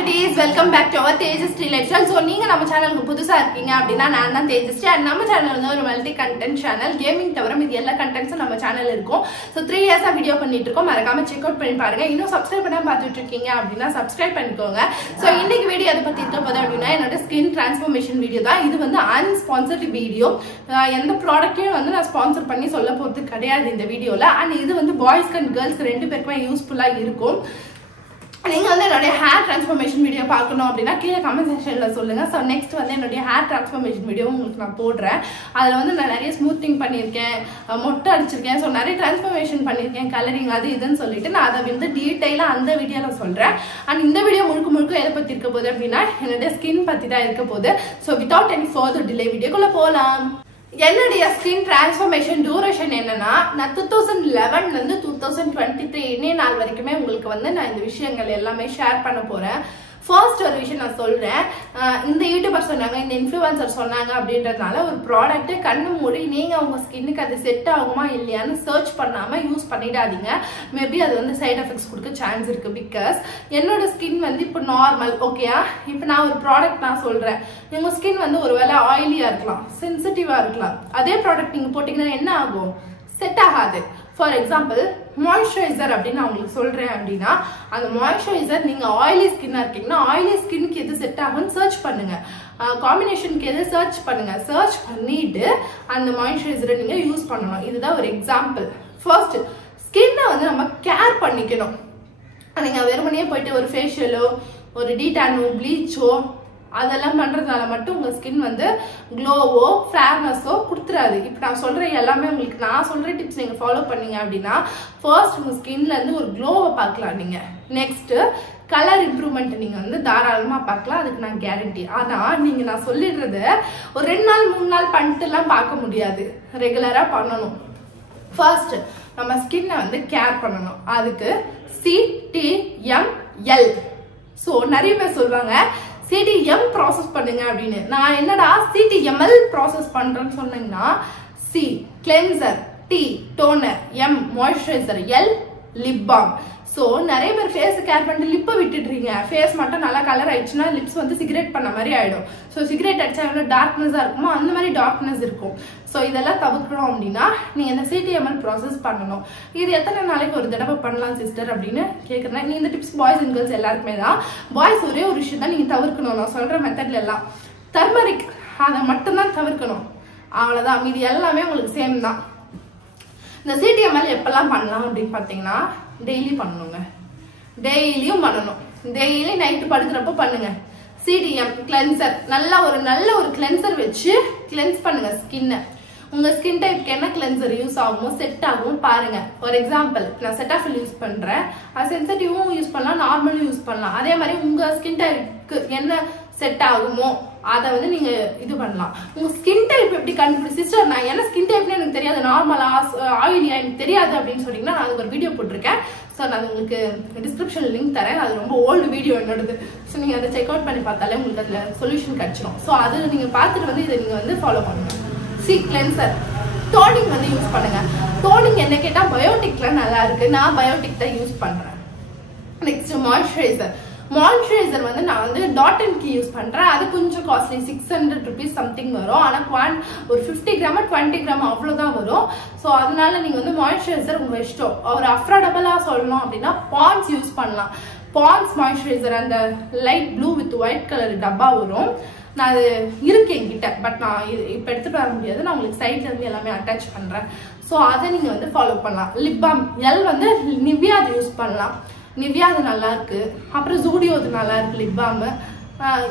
cuties, welcome back to our Tejasri lifestyle. So நீங்க நம்ம சேனலுக்கு புதுசா இருக்கீங்க அப்படினா நான் தான் Tejasri and நம்ம சேனல் வந்து ஒரு மல்டி கண்டென்ட் சேனல். கேமிங் தவிர மீதி எல்லா கண்டென்ட்ஸும் நம்ம சேனல்ல இருக்கும். So 3 இயர்ஸா வீடியோ பண்ணிட்டு இருக்கோம். மறக்காம செக் அவுட் பண்ணி பாருங்க. இன்னும் சப்ஸ்கிரைப் பண்ணாம பார்த்துட்டு இருக்கீங்க அப்படினா சப்ஸ்கிரைப் பண்ணிக்கோங்க. So இன்னைக்கு வீடியோ எதை பத்தி இருக்க போகுது அப்படினா என்னோட ஸ்கின் டிரான்ஸ்ஃபர்மேஷன் வீடியோ தான். இது வந்து அன்ஸ்பான்சர்ட் வீடியோ. எந்த ப்ராடக்ட்டையும் வந்து நான் ஸ்பான்சர் பண்ணி சொல்ல போறது கிடையாது இந்த வீடியோல. and இது வந்து பாய்ஸ் அண்ட் கேர்ள்ஸ் ரெண்டு பேருக்குமே யூஸ்ஃபுல்லா இருக்கும். நீங்க வந்து என்னோட ஹேர் டிரான்ஸ்ஃபர்மேஷன் வீடியோ பார்க்கணும் அப்படின்னா கீழே கமெண்ட் செக்ஷன்ல சொல்லுங்க. ஸோ நெக்ஸ்ட் வந்து என்னுடைய ஹேர் டிரான்ஸ்ஃபர்மேஷன் வீடியோ உங்களுக்கு நான் போடுறேன். அதில் வந்து நான் நிறைய ஸ்மூத்திங் பண்ணியிருக்கேன், மொட்டை அடிச்சிருக்கேன், ஸோ நிறைய டிரான்ஸ்ஃபர்மேஷன் பண்ணியிருக்கேன், கலரிங் அது இதுன்னு சொல்லிட்டு நான் அதை வந்து டீட்டெயிலாக அந்த வீடியோவில் சொல்கிறேன். அண்ட் இந்த வீடியோ முழுக்க எதை பற்றி இருக்க போகுது அப்படின்னா என்னுடைய ஸ்கின் பற்றி தான் இருக்க போகுது. So without any further delay வீடியோக்குள்ளே போகலாம். என்னுடைய ஸ்கின் டிரான்ஸ்ஃபர்மேஷன் டியூரேஷன் என்னன்னா, நான் 2011 இருந்து 2023 இன்னே நாள் வரைக்குமே உங்களுக்கு வந்து நான் இந்த விஷயங்கள் எல்லாமே ஷேர் பண்ண போறேன். ஃபர்ஸ்ட் ஒரு விஷயம் நான் சொல்றேன், இந்த யூடியூபர் சொன்னாங்க, இந்த இன்ஃப்ளூயன்சர் சொன்னாங்க அப்படின்றதுனால ஒரு ப்ராடக்ட் கண்ணு மூடி நீங்க உங்க ஸ்கின்னுக்கு அது செட் ஆகுமா இல்லையான்னு சர்ச் பண்ணாம யூஸ் பண்ணிடாதீங்க. மேபி அது வந்து சைட் எஃபெக்ட்ஸ் கொடுக்க சான்ஸ் இருக்கு. பிகாஸ் என்னோட ஸ்கின் வந்து இப்போ நார்மல் ஓகேயா. இப்போ நான் ஒரு ப்ராடக்ட் நான் சொல்றேன், உங்க ஸ்கின் வந்து ஒருவேளை ஆயிலியா இருக்கலாம், சென்சிட்டிவா இருக்கலாம். அதே ப்ராடக்ட் நீங்க போட்டீங்கன்னா என்ன ஆகும்? செட் ஆகாது. ஃபார் எக்ஸாம்பிள் மாய்ஸ்சரைசர் அப்படின்னு நான் உங்களுக்கு சொல்றேன் அப்படின்னா, அந்த மாய்ஸ்சரைசர் நீங்க ஆயிலி ஸ்கின்னா இருக்கீங்கன்னா ஆயிலி ஸ்கின்னுக்கு எது செட் ஆகும்னு சர்ச் பண்ணுங்க, காம்பினேஷனுக்கு எது சர்ச் பண்ணுங்க. சர்ச் பண்ணிட்டு அந்த மாய்ஸ்சரைசரை நீங்க யூஸ் பண்ணணும். இதுதான் ஒரு எக்ஸாம்பிள். ஃபர்ஸ்ட் ஸ்கின்னை வந்து நம்ம கேர் பண்ணிக்கணும். நீங்க வெறுமனே போயிட்டு ஒரு ஃபேஷியலோ ஒரு டீடானோ ப்ளீச்சோ அதெல்லாம் பண்றதுனால மட்டும் உங்க ஸ்கின் வந்து க்ளோவோ ஃபேர்னஸோ கொடுத்துறாது. இப்போ நான் சொல்ற எல்லாமே உங்களுக்கு நான் சொல்ற டிப்ஸ் நீங்க ஃபாலோ பண்ணீங்க அப்படின்னா ஃபர்ஸ்ட் உங்க ஸ்கின்ல இருந்து ஒரு க்ளோவை பார்க்கலாம் நீங்க. நெக்ஸ்ட் கலர் இம்ப்ரூவ்மெண்ட் நீங்க வந்து தாராளமா பார்க்கலாம், அதுக்கு நான் கேரண்டி. ஆனா நீங்க நான் சொல்லிடுறது ஒரு 2 நாள் 3 நாள் பண்ணிட்டு எல்லாம் பார்க்க முடியாது, ரெகுலரா பண்ணணும். ஃபர்ஸ்ட் நம்ம ஸ்கின்னை வந்து கேர் பண்ணணும். அதுக்கு CTML. ஸோ நிறைய பேர் சொல்லுவாங்க CTM ப்ராசஸ் பண்ணுங்க அப்படின்னு. நான் என்னடா CTML ப்ராசஸ் பண்றேன்னு சொன்னீங்கன்னா, C cleanser, T toner, M moisturiser, L lip balm. So நிறைய பேர் ஃபேஸ் கேர் பண்ணிட்டு லிப்பை விட்டுடுறீங்க. ஃபேஸ் மட்டும் நல்லா கலர் ஆயிடுச்சுன்னா லிப்ஸ் வந்து சிகரெட் பண்ண மாதிரி ஆயிடும். ஸோ சிகரெட் அடிச்சா எவ்வளோ டார்க்னஸாக இருக்குமோ அந்த மாதிரி டார்க்னஸ் இருக்கும். ஸோ இதெல்லாம் தவிர்க்கணும் அப்படின்னா நீங்கள் இந்த CTML ப்ராசஸ் பண்ணணும். இது எத்தனை நாளைக்கு ஒரு தடவை பண்ணலாம் சிஸ்டர் அப்படின்னு கேட்குறேன். நீ இந்த டிப்ஸ் பாய்ஸ் அண்ட் கேர்ள்ஸ் எல்லாருக்குமே தான். பாய்ஸ் ஒரே ஒரு விஷயம் தான் நீங்கள் தவிர்க்கணும். நான் சொல்கிற மெத்தட்ல எல்லாம் டர்மரிக் அதை மட்டும்தான் தவிர்க்கணும், அவ்வளோதான். மீதி எல்லாமே உங்களுக்கு சேம் தான். இந்த CTML எப்பெல்லாம் பண்ணலாம் அப்படின்னு பார்த்தீங்கன்னா, டெய்லி பண்ணணுங்க. டெய்லியும் பண்ணணும். டெய்லி நைட்டு படுக்கிறப்ப பண்ணுங்க. CTM கிளென்சர் நல்ல ஒரு கிளென்சர் வச்சு கிளென்ஸ் பண்ணுங்க ஸ்கின்னை. உங்க ஸ்கின் டைப்க்கு என்ன கிளென்சர் யூஸ் ஆகுமோ செட் ஆகும் பாருங்க. ஃபார் எக்ஸாம்பிள் நான் செட்டாஃபில் யூஸ் பண்றேன், அது சென்சிட்டிவும் யூஸ் பண்ணலாம், நார்மலும் யூஸ் பண்ணலாம். அதே மாதிரி உங்க ஸ்கின் டைப்க்கு என்ன செட் ஆகுமோ அதை வந்து நீங்க இது பண்ணலாம். உங்க ஸ்கின் டைப் எப்படி கண்டுபிடி சிஸ்டர், நான் என்ன ஸ்கின் டைப்னு எனக்கு தெரியாது, நார்மலா ஆயிலியா எனக்கு தெரியாது அப்படின்னு சொன்னீங்கன்னா நான் அதுக்கு ஒரு வீடியோ போட்டிருக்கேன். ஸோ நான் உங்களுக்கு டிஸ்கிரிப்ஷன் லிங்க் தரேன். அது ரொம்ப ஓல்டு வீடியோ என்னோடது. ஸோ நீங்க அதை செக் அவுட் பண்ணி பார்த்தாலே உங்களுக்கு அதுல சொல்யூஷன் கிடைச்சிடும். ஸோ அது நீங்க பார்த்துட்டு வந்து இதை நீங்க வந்து ஃபாலோ பண்ணுங்க. C கிளென்சர், டோனிங் வந்து யூஸ் பண்ணுங்க. டோனிங் என்ன கேட்டா பயோட்டிக்ல நல்லா இருக்கு, நான் பயோட்டிக் தான் யூஸ் பண்றேன். Next moisturiser. மாய்ஸ்சரைசர் வந்து நான் வந்து டாட் அண்ட் கீ யூஸ் பண்றேன். அது கொஞ்சம் காஸ்ட்லி, 600 rupees சம்திங் வரும். ஆனா ஒரு 50 கிராம் 20 கிராம் அவ்வளவுதான் வரும். ஸோ அதனால நீங்க வந்து மாய்ஸ்சரைசர் உங்க இஷ்டம். ஒரு அஃபோர்டபுளா சொல்லணும் அப்படின்னா பாண்ட்ஸ் யூஸ் பண்ணலாம். பாண்ட்ஸ் மாய்ஸ்சரைசர் அந்த light blue with white colour டப்பா வரும். நான் அது இருக்கு என்கிட்ட, பட் நான் இப்போ எடுத்துட்டு வர முடியாது. நான் உங்களுக்கு சைட்ல இருந்து எல்லாமே அட்டாச் பண்றேன். ஸோ அதை நீங்க வந்து ஃபாலோ பண்ணலாம். லிப் பாம் எல் வந்து நிவ்யா அது யூஸ் பண்ணலாம். நிவ்யா அது நல்லா இருக்கு. அப்புறம் ஜூடியோ அது நல்லா இருக்கு லிப் பாம்.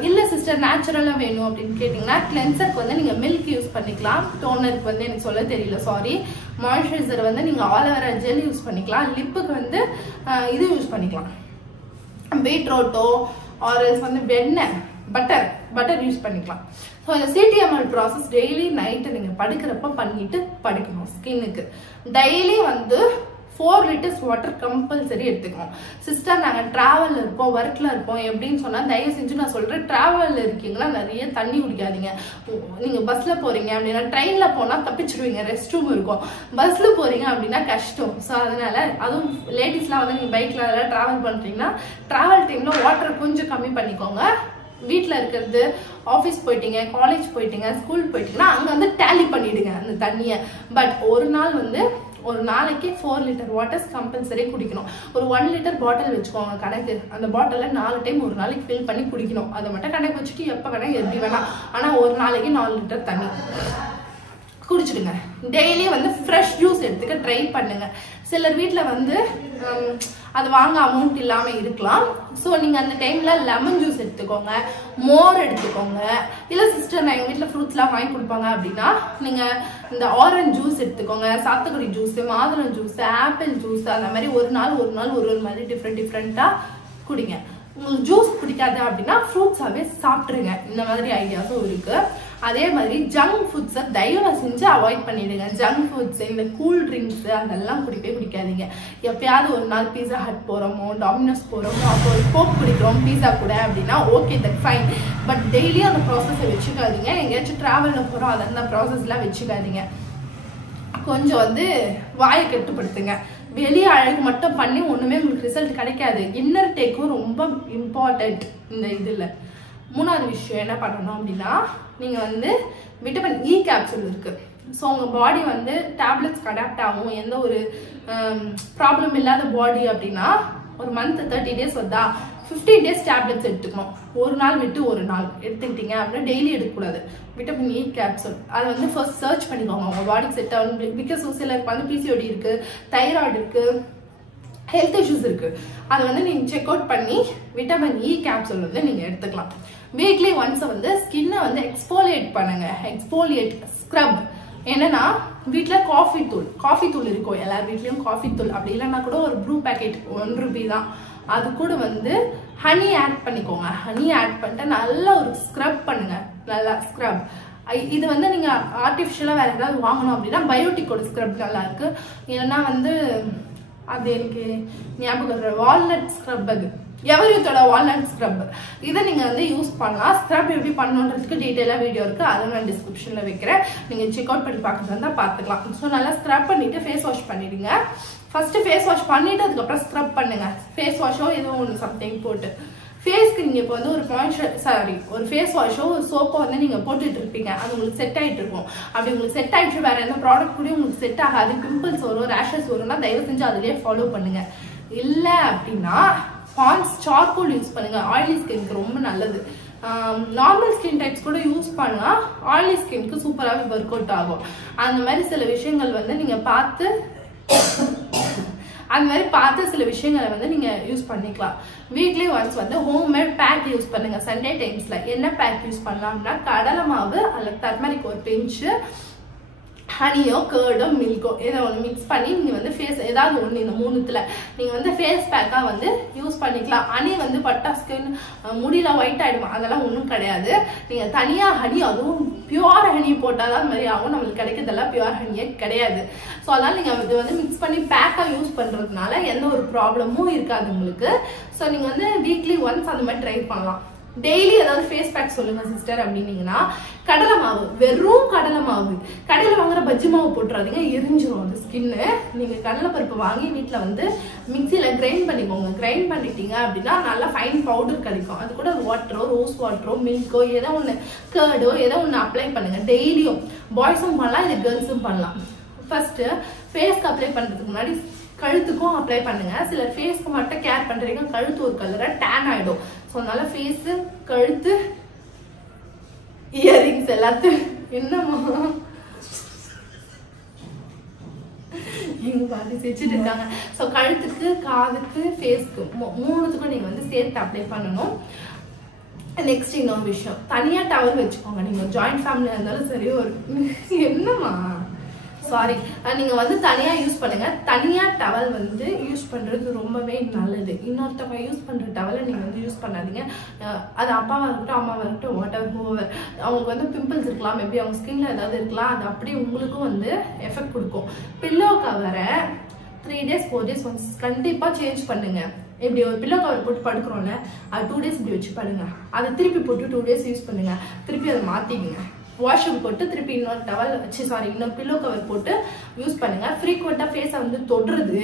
இல்ல சிஸ்டர் நேச்சுரலா வேணும் அப்படின்னு கேட்டீங்கன்னா கிளென்சருக்கு வந்து நீங்க மில்க் யூஸ் பண்ணிக்கலாம். டோனருக்கு வந்து எனக்கு சொல்ல தெரியல, சாரி. மாய்ஸ்சரைசர் வந்து நீங்க ஆலோவேரா ஜெல் யூஸ் பண்ணிக்கலாம். லிப்புக்கு வந்து இது யூஸ் பண்ணிக்கலாம், பீட்ரூட்டோ ஆரல்ஸ் வந்து வெண்ணெய் பட்டர் யூஸ் பண்ணிக்கலாம். ஸோ இந்த CTML ப்ராசஸ் டெய்லி நைட்டு நீங்க படுக்கிறப்ப பண்ணிட்டு படுக்கணும். ஸ்கின்னுக்கு டெய்லி வந்து 4 liters water கம்பல்சரி எடுத்துக்கணும். சிஸ்டர் நாங்க டிராவல்ல இருப்போம், ஒர்க்ல இருப்போம் எப்படின்னு சொன்னா தயவு செஞ்சு நான் சொல்றேன், டிராவல்ல இருக்கீங்கன்னா நிறைய தண்ணி குடிக்காதீங்க. நீங்க பஸ்ல போறீங்க அப்படின்னா, ட்ரெயின்ல போனா தப்பிச்சிருவீங்க, ரெஸ்ட் ரூம் இருக்கும். பஸ்ல போறீங்க அப்படின்னா கஷ்டம். ஸோ அதனால அதுவும் லேடிஸ்லாம் வந்து நீங்க பைக்ல டிராவல் பண்றீங்கன்னா டிராவல் டைம்ல வாட்டர் கொஞ்சம் கம்மி பண்ணிக்கோங்க. வீட்டில் இருக்கிறது, ஆஃபீஸ் போயிட்டீங்க, காலேஜ் போயிட்டீங்க, ஸ்கூல் போயிட்டீங்கன்னா அங்கே வந்து டேலி பண்ணிடுங்க அந்த தண்ணியை. பட் ஒரு நாள் வந்து ஒரு நாளைக்கு 4 லிட்டர் வாட்டர்ஸ் கம்பல்சரி குடிக்கணும். ஒரு 1 லிட்டர் பாட்டில் வச்சுக்கோங்க கணக்கு. அந்த பாட்டிலில் 4 டைம் ஒரு நாளைக்கு ஃபில் பண்ணி குடிக்கணும். அதை மட்டும் கணக்கு வச்சுட்டு எப்போ வேணா எப்படி வேணா, ஆனால் ஒரு நாளைக்கு 4 லிட்டர் தண்ணி குடிச்சிடுங்க. டெய்லி வந்து ஃப்ரெஷ் ஜூஸ் எடுத்துக்க ட்ரை பண்ணுங்க. சிலர் வீட்டில் வந்து அது வாங்க அமௌண்ட் இல்லாமல் இருக்கலாம். ஸோ நீங்கள் அந்த டைமில் லெமன் ஜூஸ் எடுத்துக்கோங்க, மோர் எடுத்துக்கோங்க. இல்லை சிஸ்டர் நான் எங்கள் வீட்டில் ஃப்ரூட்ஸ்லாம் வாங்கி கொடுப்பாங்க அப்படின்னா நீங்கள் இந்த ஆரஞ்சு ஜூஸ் எடுத்துக்கோங்க, சாத்துக்குடி ஜூஸ், மாதுளம் ஜூஸ், ஆப்பிள் ஜூஸ், அந்த மாதிரி ஒரு நாள் ஒரு மாதிரி டிஃப்ரெண்ட்டாக குடிங்க. உங்களுக்கு ஜூஸ் பிடிக்காது அப்படின்னா ஃப்ரூட்ஸாகவே சாப்பிட்ருங்க. இந்த மாதிரி ஐடியாஸும் இருக்கு. அதே மாதிரி ஜங்க் ஃபுட்ஸை தயவு செஞ்சு அவாய்ட் பண்ணிடுங்க. ஜங்க் ஃபுட்ஸ், இந்த கூல் ட்ரிங்க்ஸ் அதெல்லாம் குடிக்காதீங்க. எப்பயாவது ஒரு நாள் பீஸா ஹட் போகிறோமோ, டாமினோஸ் போகிறோமோ, அப்போ ஒரு கோக் குடிக்கிறோம் பீஸா கூட அப்படின்னா okay, that fine. But daily அந்த ப்ராசஸை வச்சுக்காதீங்க. எங்கேயாச்சும் ட்ராவலில் போகிறோம் அந்த ப்ராசஸ்லாம் வச்சுக்காதீங்க. கொஞ்சம் வந்து வாயை கட்டுப்படுத்துங்க. வெளியே அழகு மட்டும் பண்ணி ஒண்ணுமே உங்களுக்கு ரிசல்ட் கிடைக்காது. இன்னர் டேக்கும் ரொம்ப இம்பார்ட்டன்ட் இந்த இதுல. மூணாவது விஷயம் என்ன பண்ணணும் அப்படின்னா, நீங்க வந்து விட்டமின் இ கேப்சூல் இருக்கு. ஸோ உங்க பாடி வந்து டேப்லெட்ஸ்க்கு அடாப்ட் ஆகும். எந்த ஒரு ப்ராப்ளம் இல்லாத பாடி அப்படின்னா ஒரு மந்த் 30 days வந்தா 15 days டேப்லெட்ஸ் எடுத்துக்கணும். ஒரு நாள் விட்டு ஒரு நாள் எடுத்துக்கிட்டீங்க அப்படின்னா டெய்லி எடுக்கக்கூடாது. விட்டமின் இ கேப்சூல் அதை வந்து ஃபர்ஸ்ட் சர்ச் பண்ணிக்கோங்க உங்க பாடிக்கு செட் ஆகும். பிகாஸ் சிலருக்கு வந்து பிசிஓடி இருக்கு, தைராய்டு இருக்கு, ஹெல்த் இஷ்யூஸ் இருக்கு. அதை வந்து நீங்க செக் அவுட் பண்ணி விட்டமின் இ கேப்சூல் வந்து நீங்க எடுத்துக்கலாம். வீக்லி ஒன்ஸ் வந்து ஸ்கின்னை வந்து எக்ஸ்போலியேட் பண்ணுங்க. எக்ஸ்போலியேட் ஸ்க்ரப் என்னன்னா, வீட்டில் காஃபி தூள் இருக்கும், எல்லார் வீட்லயும் காஃபி தூள். அப்படி இல்லைன்னா கூட ஒரு ப்ரூ பேக்கெட் 1 ரூபி தான். அது கூட வந்து ஹனி ஆட் பண்ணிக்கோங்க. ஹனி ஆட் பண்ணிட்டு நல்லா ஒரு ஸ்க்ரப் பண்ணுங்க. நல்லா ஸ்க்ரப். இது வந்து நீங்க ஆர்டிஃபிஷியலா வேற ஏதாவது வாங்கணும் அப்படின்னா பயோட்டிக்கோட ஸ்க்ரப் நல்லா இருக்கு. இல்லைன்னா வந்து அது எனக்கு ஞாபகம் வால்நட் ஸ்க்ரப், அது எவரியூத்தோட வால்நட் ஸ்க்ரப். இதை நீங்க வந்து யூஸ் பண்ணலாம். ஸ்க்ரப் எப்படி பண்ணணுன்றதுக்கு டீட்டெயிலா வீடியோ இருக்கு, அதை நான் டிஸ்கிரிப்ஷன்ல வைக்கிறேன். நீங்க செக் அவுட் பண்ணி பார்க்கறதா பார்த்துக்கலாம். ஸோ நல்லா ஸ்க்ரப் பண்ணிட்டு ஃபேஸ் வாஷ் பண்ணிடுங்க. ஃபர்ஸ்ட் ஃபேஸ் வாஷ் பண்ணிட்டு அதுக்கப்புறம் ஸ்க்ரப் பண்ணுங்க. ஃபேஸ் வாஷோ ஏதோ ஒன்று சம்திங் போட்டு ஃபேஸ்க்கு நீங்க இப்போ வந்து ஒரு ஃபேஸ் வாஷோ ஒரு சோப்போ வந்து நீங்க போட்டுட்டு இருப்பீங்க. அது உங்களுக்கு செட் ஆயிட்டு இருக்கும். அப்படி உங்களுக்கு செட் ஆயிடுச்சு வேற எந்த ப்ராடக்ட் கூட உங்களுக்கு செட் ஆகாது, பிம்பிள்ஸ் வரும், ரேஷஸ் வரும்னா தயவு செஞ்சு அதுலயே ஃபாலோ பண்ணுங்க. இல்ல அப்படின்னா பாண்ட்ஸ் சார்கோல் யூஸ் பண்ணுங்க. ஆயிலி ஸ்கின்க்கு ரொம்ப நல்லது. நார்மல் ஸ்கின் டைப்ஸ் கூட யூஸ் பண்ணா ஆயிலி ஸ்கின்க்கு சூப்பராகவே ஒர்க் அவுட் ஆகும். அந்த மாதிரி சில விஷயங்கள் வந்து நீங்க பார்த்து சில விஷயங்களை வந்து நீங்க யூஸ் பண்ணிக்கலாம். வீக்லி ஒன்ஸ் வந்து ஹோம்மேட் பேக் யூஸ் பண்ணுங்க. சண்டே டைம்ஸ்ல என்ன பேக் யூஸ் பண்ணலாம்னா, கடலை மாவு அல்லது டர்மரிக் ஒரு பிஞ்சு, ஹனியோ கர்டோ மில்கோ ஏதோ ஒன்று மிக்ஸ் பண்ணி நீங்க வந்து ஃபேஸ் ஏதாவது ஒன்று இந்த மூணுத்துல நீங்க வந்து ஃபேஸ் பேக்கா வந்து யூஸ் பண்ணிக்கலாம். ஹனி வந்து பட்டா ஸ்கின் முடியல ஒயிட் ஆயிடுமா, அதெல்லாம் ஒன்றும் கிடையாது. நீங்க தனியா ஹனி, அதுவும் பியூர் ஹனி போட்டாதான் அந்த மாதிரி ஆகும். நம்மளுக்கு கிடைக்கிறதெல்லாம் பியூர் ஹனியே கிடையாது. ஸோ அதனால நீங்க இது வந்து மிக்ஸ் பண்ணி பேக்கா யூஸ் பண்றதுனால எந்த ஒரு ப்ராப்ளமும் இருக்காது உங்களுக்கு. ஸோ நீங்க வந்து வீக்லி ஒன்ஸ் அந்த மாதிரி ட்ரை பண்ணலாம். டெய்லி ஏதாவது ஃபேஸ் பேக் சொல்லுங்க சிஸ்டர் அப்படின்னீங்கன்னா, கடலை மாவு, வெறும் கடலை மாவு, கடையில் வாங்குற பஜ்ஜி மாவு போட்டுறாதீங்க, எரிஞ்சிரும் அந்த ஸ்கின்னு. நீங்க கடலை பருப்பு வாங்கி வீட்டில் வந்து மிக்சியில கிரைண்ட் பண்ணிக்கோங்க. கிரைண்ட் பண்ணிட்டீங்க அப்படின்னா நல்லா ஃபைன் பவுடர் கிடைக்கும். அது கூட வாட்டரோ, ரோஸ் வாட்டரோ, மில்கோ ஏதோ ஒன்று, கர்டோ ஏதோ ஒன்று அப்ளை பண்ணுங்க. டெய்லியும் பாய்ஸும் பண்ணலாம், இது கேர்ள்ஸும் பண்ணலாம். ஃபர்ஸ்ட் ஃபேஸ்க்கு அப்ளை பண்றதுக்கு முன்னாடி கழுத்துக்கும் அப்ளை பண்ணுங்க. சிலர் ஃபேஸ்க்கு மட்டும் கேர் பண்றீங்க, கழுத்து ஒரு கலரா டேன் ஆயிடும். ஸோ அதனால ஃபேஸ், கழுத்து, இயரிங்ஸ் எல்லாத்தையும் என்னமா எங்க பாதி செஞ்சுட்டு இருக்காங்க. ஸோ கழுத்துக்கு, காதுக்கு, ஃபேஸ்க்கு மூணுத்துக்கும் நீங்க வந்து சேர்த்து அப்ளை பண்ணணும். நெக்ஸ்ட் இன்னொரு விஷயம், தனியா டவல் வச்சுக்கோங்க. நீங்க ஜாயிண்ட் ஃபேமிலியா இருந்தாலும் சரி, ஒரு என்னமா சாரி, நீங்க வந்து தனியா யூஸ் பண்ணுங்க. தனியா டவல் வந்து யூஸ் பண்றது ரொம்பவே நல்லது. இன்னொருத்தவங்க யூஸ் பண்ற டவலை நீங்க வந்து யூஸ் பண்ணாதீங்க. அது அப்பாவா இருக்கட்டும், அம்மாவா இருக்கட்டும், வாட் எவர் ஹூவர், அவங்களுக்கு வந்து பிம்பிள்ஸ் இருக்கலாம், மேபி அவங்க ஸ்கின்ல ஏதாவது இருக்கலாம். அது அப்படியே உங்களுக்கும் வந்து எஃபெக்ட் கொடுக்கும். பில்லோ கவரை 3 days 4 days once கண்டிப்பா சேஞ்ச் பண்ணுங்க. இப்படி ஒரு பில்லோ கவர் போட்டு படுக்கிறோம்ல, அது 2 days இப்படி வச்சு படுங்க. அதை திருப்பி போட்டு 2 days யூஸ் பண்ணுங்க. திருப்பி அதை மாத்திக்குங்க. வாஷர் போட்டு திருப்பி இன்னொரு டவல் வச்சு இன்னொரு பில்லோ கவர் போட்டு யூஸ் பண்ணுங்க. ஃப்ரீக்வெண்டா ஃபேஸை வந்து தொடுறது,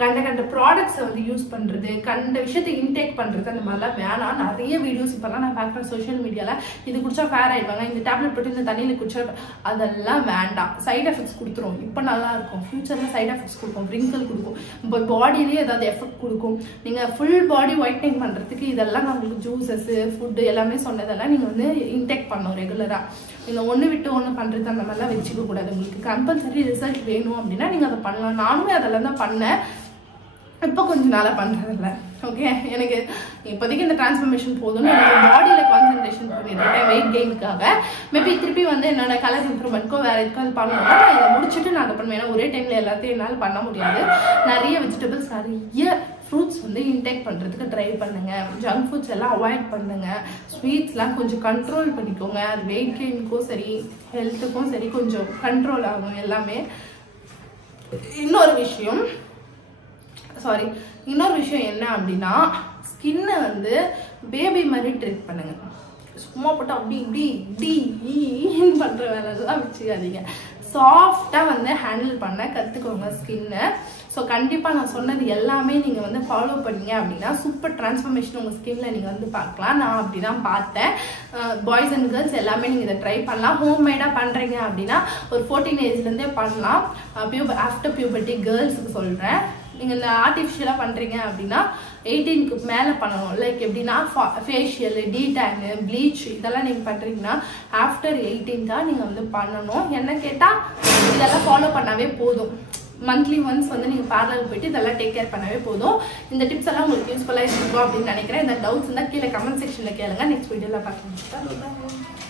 கண்ட ப்ராடக்ட்ஸை வந்து யூஸ் பண்றது, கண்ட விஷயத்தை இன்டேக் பண்றது, அந்த மாதிரிலாம் வேணாம். நிறைய வீடியோஸ் இப்பெல்லாம் நான் பார்க்குறேன் சோஷியல் மீடியால. இது குடிச்சா ஃபேர் ஆயிடுவாங்க, இந்த டேப்லெட் போட்டு இந்த தண்ணியில குடிச்சா, அதெல்லாம் வேண்டாம். சைட் எஃபெக்ட்ஸ் கொடுத்துரும். இப்போ நல்லா இருக்கும், ஃபியூச்சர்ல சைட் எஃபெக்ட்ஸ் கொடுக்கும், ரிங்கிள் கொடுக்கும், இப்போ பாடியிலேயே ஏதாவது எஃபெக்ட் கொடுக்கும். நீங்க ஃபுல் பாடி ஒயிட்னிங் பண்றதுக்கு இதெல்லாம் நான் உங்களுக்கு ஜூசஸ், ஃபுட்டு எல்லாமே சொன்னதெல்லாம் நீங்க வந்து இன்டேக் பண்ணணும் ரெகுலரா. நீங்க ஒன்று விட்டு ஒன்று பண்றது அந்த மாதிரிலாம் வச்சுக்க கூடாது. உங்களுக்கு கம்பல்சரி ரிசல்ட் வேணும் அப்படின்னா நீங்க அதை பண்ணலாம். நானுமே அதெல்லாம் தான் பண்ணேன், இப்போ கொஞ்ச நாளா பண்றதில்ல. ஓகே, எனக்கு இப்போதைக்கு இந்த டிரான்ஸ்ஃபர்மேஷன் போதும்னு எனக்கு பாடியில கான்சென்ட்ரேஷன் பண்ணிருக்கேன் வெயிட் கெயினுக்காக. மேபி திருப்பி வந்து என்னோட கலர் இம்ப்ரூவ்மெண்ட்க்கோ வேற எதுக்காவது பண்ணணும்னா நான் இதை முடிச்சுட்டு நான் அதை பண்ணுவேன். ஏன்னா ஒரே டைம்ல எல்லாத்தையும் என்னால் பண்ண முடியாது. நிறைய வெஜிடபிள்ஸ், நிறைய ஃப்ரூட்ஸ் வந்து இன்டேக் பண்ணுறதுக்கு ட்ரை பண்ணுங்க. ஜங்க் ஃபுட்ஸ் எல்லாம் அவாய்ட் பண்ணுங்க. ஸ்வீட்ஸ்லாம் கொஞ்சம் கண்ட்ரோல் பண்ணிக்கோங்க. அது வெயிட் கெயினுக்கும் சரி, ஹெல்த்துக்கும் சரி கொஞ்சம் கண்ட்ரோல் ஆகும் எல்லாமே. இன்னொரு விஷயம் என்ன அப்படின்னா, ஸ்கின்னை வந்து பேபி மாதிரி ட்ரீட் பண்ணுங்க. சும்மா போட்டு அப்படி இப்படி பண்ற வேலைலாம் வச்சுக்காதீங்க. சாஃப்டா வந்து ஹேண்டில் பண்ண கத்துக்கோங்க ஸ்கின்னை. ஸோ கண்டிப்பாக நான் சொன்னது எல்லாமே நீங்கள் வந்து ஃபாலோ பண்ணீங்க அப்படின்னா சூப்பர் டிரான்ஸ்ஃபர்மேஷன் உங்கள் ஸ்கின்ல நீங்கள் வந்து பார்க்கலாம். நான் அப்படி தான் பார்த்தேன். பாய்ஸ் அண்ட் கேர்ள்ஸ் எல்லாமே நீங்கள் இதை ட்ரை பண்ணலாம். ஹோம்மேடாக பண்ணுறீங்க அப்படின்னா ஒரு 14 ஏஜ்லேருந்தே பண்ணலாம். ஆஃப்டர் பியூபர்ட்டி கேர்ள்ஸுக்கு சொல்கிறேன். நீங்கள் இந்த ஆர்டிஃபிஷியலாக பண்ணுறீங்க அப்படின்னா 18க்கு மேலே பண்ணணும். லைக் எப்படின்னா ஃபேஷியல், டீடேனு, ப்ளீச் இதெல்லாம் நீங்கள் பண்ணுறீங்கன்னா ஆஃப்டர் 18 தான் நீங்கள் வந்து பண்ணணும். என்ன கேட்டால் இதெல்லாம் ஃபாலோ பண்ணாவே போதும். மந்த்லி ஒன்ஸ் வந்து நீங்கள் பார்லர் போயிட்டு இதெல்லாம் டேக் கேர் பண்ணவே போதும். இந்த டிப்ஸ் எல்லாம் உங்களுக்கு யூஸ்ஃபுல்லாக இருக்கும் அப்படின்னு நினைக்கிறேன். இந்த டவுட்ஸ் இருந்தால் கீழே கமெண்ட் செக்ஷனில் கேளுங்க. நெக்ஸ்ட் வீடியோவில் பார்க்கலாம்.